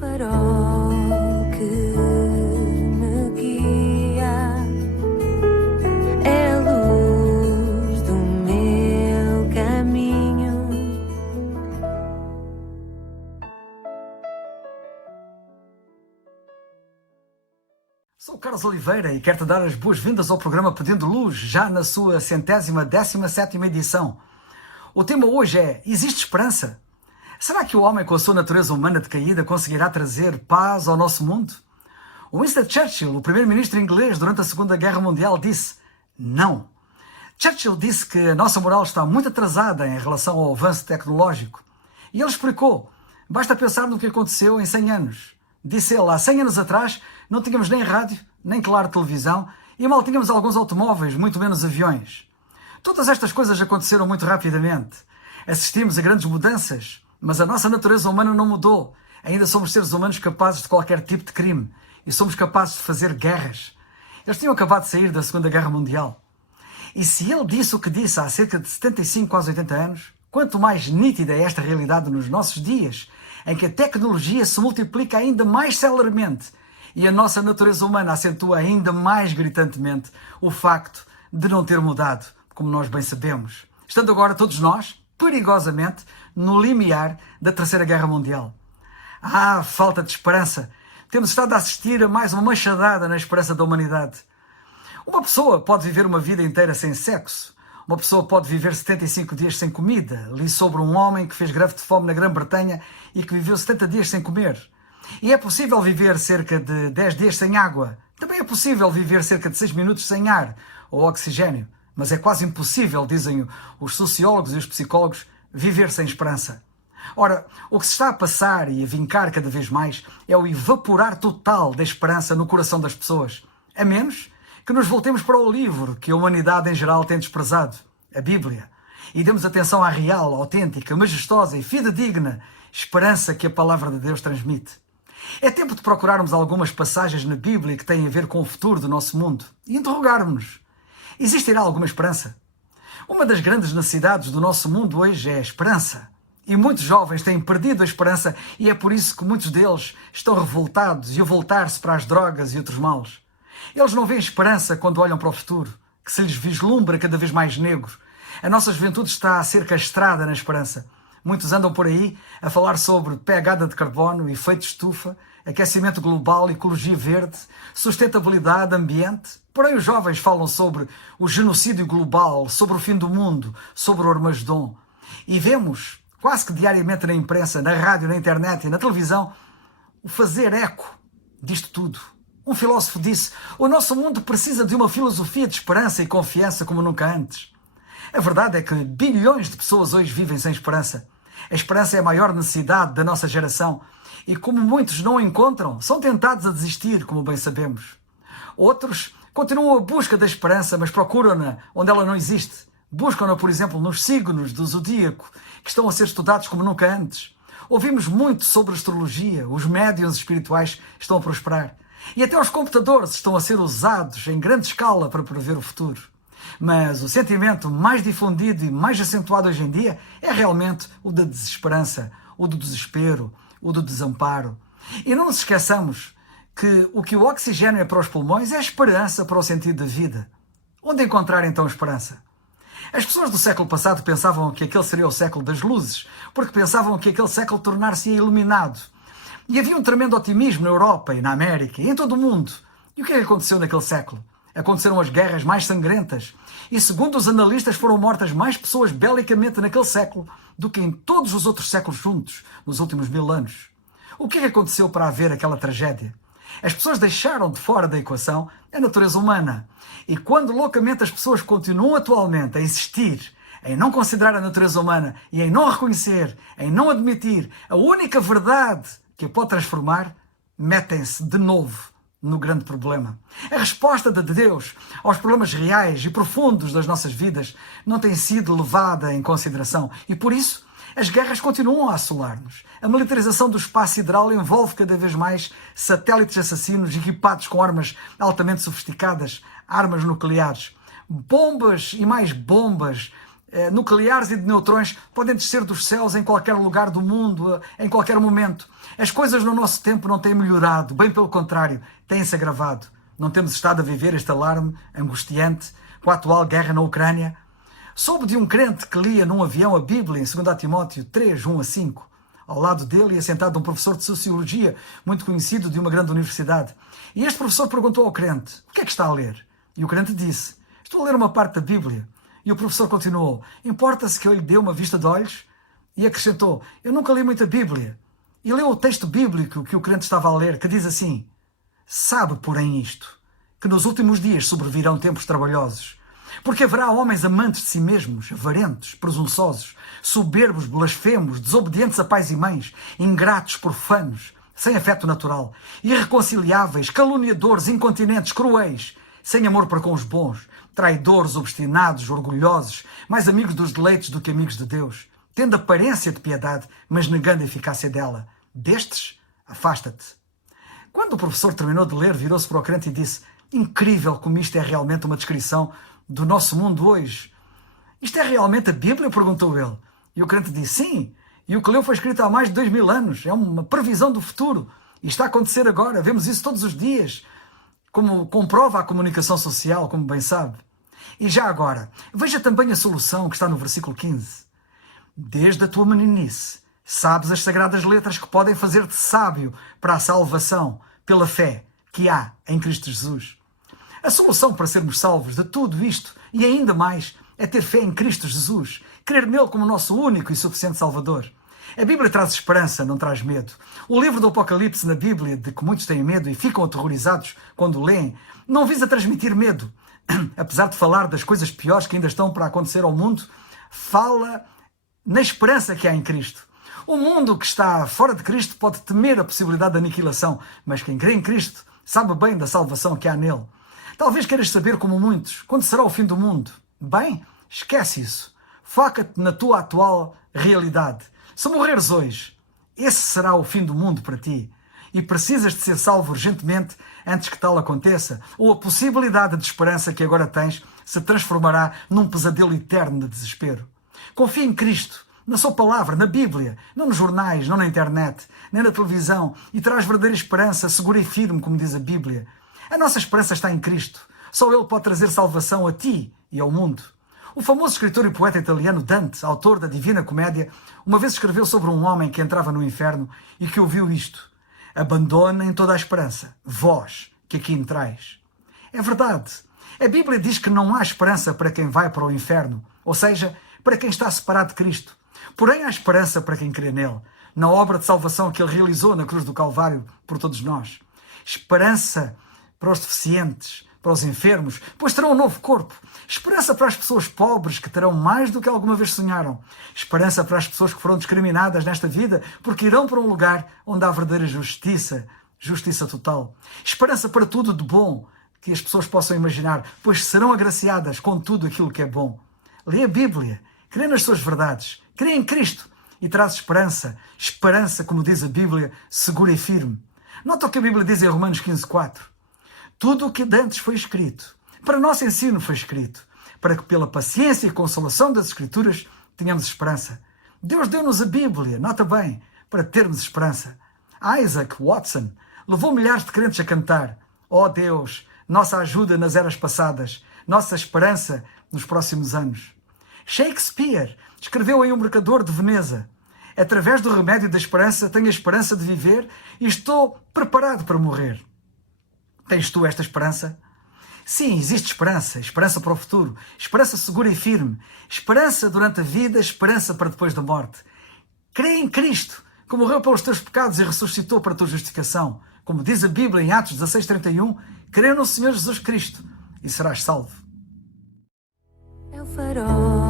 farol que me guia, é a luz do meu caminho. Sou o Carlos Oliveira e quero-te dar as boas-vindas ao programa Pedindo Luz, já na sua 117ª edição. O tema hoje é: existe esperança? Será que o homem, com a sua natureza humana decaída, conseguirá trazer paz ao nosso mundo? O Winston Churchill, o primeiro-ministro inglês durante a Segunda Guerra Mundial, disse não. Churchill disse que a nossa moral está muito atrasada em relação ao avanço tecnológico. E ele explicou: basta pensar no que aconteceu em 100 anos. Disse ele, há 100 anos atrás não tínhamos nem rádio, nem, claro, televisão, e mal tínhamos alguns automóveis, muito menos aviões. Todas estas coisas aconteceram muito rapidamente. Assistimos a grandes mudanças, mas a nossa natureza humana não mudou. Ainda somos seres humanos capazes de qualquer tipo de crime e somos capazes de fazer guerras. Eles tinham acabado de sair da Segunda Guerra Mundial. E se ele disse o que disse há cerca de 75, quase 80 anos, quanto mais nítida é esta realidade nos nossos dias, em que a tecnologia se multiplica ainda mais celermente e a nossa natureza humana acentua ainda mais gritantemente o facto de não ter mudado, como nós bem sabemos. Estando agora todos nós, perigosamente, no limiar da Terceira Guerra Mundial. Falta de esperança. Temos estado a assistir a mais uma machadada na esperança da humanidade. Uma pessoa pode viver uma vida inteira sem sexo. Uma pessoa pode viver 75 dias sem comida. Li sobre um homem que fez greve de fome na Grã-Bretanha e que viveu 70 dias sem comer. E é possível viver cerca de 10 dias sem água. Também é possível viver cerca de 6 minutos sem ar ou oxigênio. Mas é quase impossível, dizem os sociólogos e os psicólogos, viver sem esperança. Ora, o que se está a passar e a vincar cada vez mais é o evaporar total da esperança no coração das pessoas. A menos que nos voltemos para o livro que a humanidade em geral tem desprezado, a Bíblia, e demos atenção à real, autêntica, majestosa e fidedigna esperança que a palavra de Deus transmite. É tempo de procurarmos algumas passagens na Bíblia que têm a ver com o futuro do nosso mundo e interrogarmos-nos: existirá alguma esperança? Uma das grandes necessidades do nosso mundo hoje é a esperança. E muitos jovens têm perdido a esperança e é por isso que muitos deles estão revoltados e a voltar-se para as drogas e outros males. Eles não veem esperança quando olham para o futuro, que se lhes vislumbra cada vez mais negro. A nossa juventude está a ser castrada na esperança. Muitos andam por aí a falar sobre pegada de carbono, efeito estufa, aquecimento global, ecologia verde, sustentabilidade, ambiente. Porém, os jovens falam sobre o genocídio global, sobre o fim do mundo, sobre o Armagedon. E vemos, quase que diariamente na imprensa, na rádio, na internet e na televisão, o fazer eco disto tudo. Um filósofo disse: o nosso mundo precisa de uma filosofia de esperança e confiança como nunca antes. A verdade é que bilhões de pessoas hoje vivem sem esperança. A esperança é a maior necessidade da nossa geração e, como muitos não a encontram, são tentados a desistir, como bem sabemos. Outros continuam a busca da esperança, mas procuram-na onde ela não existe. Buscam-na, por exemplo, nos signos do zodíaco, que estão a ser estudados como nunca antes. Ouvimos muito sobre astrologia, os médiuns espirituais estão a prosperar. E até os computadores estão a ser usados em grande escala para prever o futuro. Mas o sentimento mais difundido e mais acentuado hoje em dia é realmente o da desesperança, o do desespero, o do desamparo. E não nos esqueçamos que o oxigênio é para os pulmões é a esperança para o sentido da vida. Onde encontrar então esperança? As pessoas do século passado pensavam que aquele seria o século das luzes, porque pensavam que aquele século tornar-se-ia iluminado. E havia um tremendo otimismo na Europa e na América e em todo o mundo. E o que é que aconteceu naquele século? Aconteceram as guerras mais sangrentas e, segundo os analistas, foram mortas mais pessoas belicamente naquele século do que em todos os outros séculos juntos, nos últimos 1000 anos. O que é que aconteceu para haver aquela tragédia? As pessoas deixaram de fora da equação a natureza humana. E quando loucamente as pessoas continuam atualmente a insistir em não considerar a natureza humana e em não reconhecer, em não admitir a única verdade que a pode transformar, metem-se de novo no grande problema. A resposta de Deus aos problemas reais e profundos das nossas vidas não tem sido levada em consideração e, por isso, as guerras continuam a assolar-nos. A militarização do espaço sideral envolve cada vez mais satélites assassinos equipados com armas altamente sofisticadas, armas nucleares, bombas e mais bombas nucleares e de neutrões podem descer dos céus em qualquer lugar do mundo, em qualquer momento. As coisas no nosso tempo não têm melhorado, bem pelo contrário, têm-se agravado. Não temos estado a viver este alarme angustiante com a atual guerra na Ucrânia. Soube de um crente que lia num avião a Bíblia em 2 Timóteo 3, 1 a 5. Ao lado dele ia sentado um professor de Sociologia, muito conhecido de uma grande universidade. E este professor perguntou ao crente: o que é que está a ler? E o crente disse: estou a ler uma parte da Bíblia. E o professor continuou: importa-se que eu lhe dê uma vista de olhos? E acrescentou: eu nunca li muita Bíblia. E leu o texto bíblico que o crente estava a ler, que diz assim: sabe, porém, isto, que nos últimos dias sobrevirão tempos trabalhosos, porque haverá homens amantes de si mesmos, avarentos, presunçosos, soberbos, blasfemos, desobedientes a pais e mães, ingratos, profanos, sem afeto natural, irreconciliáveis, caluniadores, incontinentes, cruéis, sem amor para com os bons, traidores, obstinados, orgulhosos, mais amigos dos deleites do que amigos de Deus, tendo aparência de piedade, mas negando a eficácia dela. Destes, afasta-te. Quando o professor terminou de ler, virou-se para o crente e disse: incrível como isto é realmente uma descrição do nosso mundo hoje. Isto é realmente a Bíblia? Perguntou ele. E o crente disse: sim, e o que leu foi escrito há mais de 2000 anos. É uma previsão do futuro. E está a acontecer agora. Vemos isso todos os dias, como comprova a comunicação social, como bem sabe. E já agora, veja também a solução que está no versículo 15. Desde a tua meninice, sabes as sagradas letras que podem fazer-te sábio para a salvação, pela fé que há em Cristo Jesus. A solução para sermos salvos de tudo isto, e ainda mais, é ter fé em Cristo Jesus, crer nele como nosso único e suficiente Salvador. A Bíblia traz esperança, não traz medo. O livro do Apocalipse na Bíblia, de que muitos têm medo e ficam aterrorizados quando o leem, não visa transmitir medo. Apesar de falar das coisas piores que ainda estão para acontecer ao mundo, fala na esperança que há em Cristo. O mundo que está fora de Cristo pode temer a possibilidade de aniquilação, mas quem crê em Cristo sabe bem da salvação que há nele. Talvez queiras saber, como muitos, quando será o fim do mundo. Bem, esquece isso. Foca-te na tua atual realidade. Se morreres hoje, esse será o fim do mundo para ti. E precisas de ser salvo urgentemente antes que tal aconteça, ou a possibilidade de esperança que agora tens se transformará num pesadelo eterno de desespero. Confia em Cristo, na sua palavra, na Bíblia, não nos jornais, não na internet, nem na televisão, e terás verdadeira esperança, segura e firme, como diz a Bíblia. A nossa esperança está em Cristo. Só Ele pode trazer salvação a ti e ao mundo. O famoso escritor e poeta italiano Dante, autor da Divina Comédia, uma vez escreveu sobre um homem que entrava no inferno e que ouviu isto: abandonem toda a esperança, vós que aqui entrais. É verdade. A Bíblia diz que não há esperança para quem vai para o inferno, ou seja, para quem está separado de Cristo. Porém, há esperança para quem crê nele, na obra de salvação que ele realizou na cruz do Calvário por todos nós. Esperança para os deficientes, para os enfermos, pois terão um novo corpo. Esperança para as pessoas pobres, que terão mais do que alguma vez sonharam. Esperança para as pessoas que foram discriminadas nesta vida, porque irão para um lugar onde há verdadeira justiça, justiça total. Esperança para tudo de bom que as pessoas possam imaginar, pois serão agraciadas com tudo aquilo que é bom. Lê a Bíblia, crê nas suas verdades, crê em Cristo e traz esperança. Esperança, como diz a Bíblia, segura e firme. Nota o que a Bíblia diz em Romanos 15:4. Tudo o que antes foi escrito, para nosso ensino foi escrito, para que pela paciência e consolação das Escrituras tenhamos esperança. Deus deu-nos a Bíblia, nota bem, para termos esperança. Isaac Watson levou milhares de crentes a cantar: ó Deus, nossa ajuda nas eras passadas, nossa esperança nos próximos anos. Shakespeare escreveu em O Mercador de Veneza: através do remédio da esperança tenho a esperança de viver e estou preparado para morrer. Tens tu esta esperança? Sim, existe esperança, esperança para o futuro, esperança segura e firme, esperança durante a vida, esperança para depois da morte. Crê em Cristo, que morreu pelos teus pecados e ressuscitou para a tua justificação. Como diz a Bíblia em Atos 16:31, crê no Senhor Jesus Cristo e serás salvo. É o farol